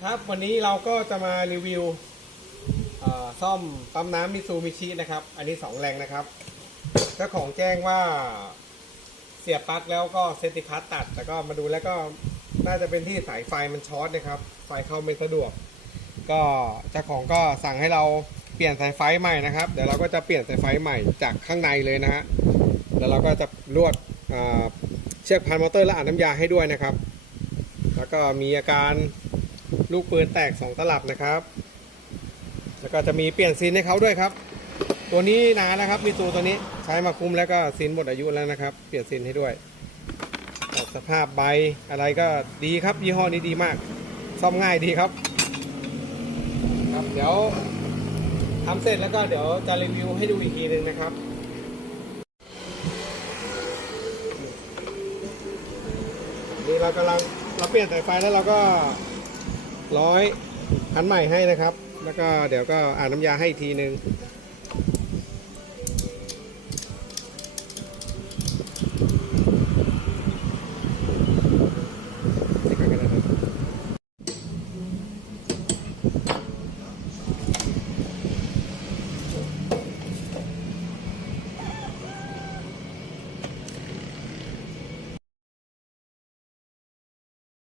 ครับวันนี้เราก็จะมารีวิวซ่อซ่อมปั๊มน้ำมิซูมิชินะครับ อันนี้สองแรงนะครับเจ้าของแจ้งว่าเสียบปลั๊กแล้วก็เซติคัสตัด แต่ก็มาดูแล้วก็น่าจะเป็นที่สายไฟมันช็อตนะครับไฟเข้าไม่สะดวก ก็เจ้าของก็สั่งให้เราเปลี่ยนสายไฟใหม่นะครับ เดี๋ยวเราก็จะเปลี่ยนสายไฟใหม่จากข้างในเลยนะฮะแล้วเราก็จะลวดเชือกพันมอเตอร์และอ่านน้ำยาให้ด้วยนะครับ แล้วก็มีอาการ ลูกปืนแตก 2 ตลับนะครับ แล้วก็จะมีเปลี่ยนซีนให้เขาด้วยครับ ตัวนี้นานนะครับ มีตัวตัวนี้ใช้มาคุ้มแล้วก็ซีนหมดอายุแล้วนะครับ เปลี่ยนซีนให้ด้วยสภาพใบอะไรก็ดีครับ ยี่ห้อนี้ดีมาก ซ่อมง่ายดีครับ ครับเดี๋ยวทำเสร็จแล้วก็เดี๋ยวจะรีวิวให้ดูอีกทีหนึ่งนะครับนี่เรากำลังเราเปลี่ยนสายไฟแล้วเราก็ ร้อยพันใหม่ให้นะครับ แล้วก็เดี๋ยวก็อ่านน้ำยาให้อีกทีนึง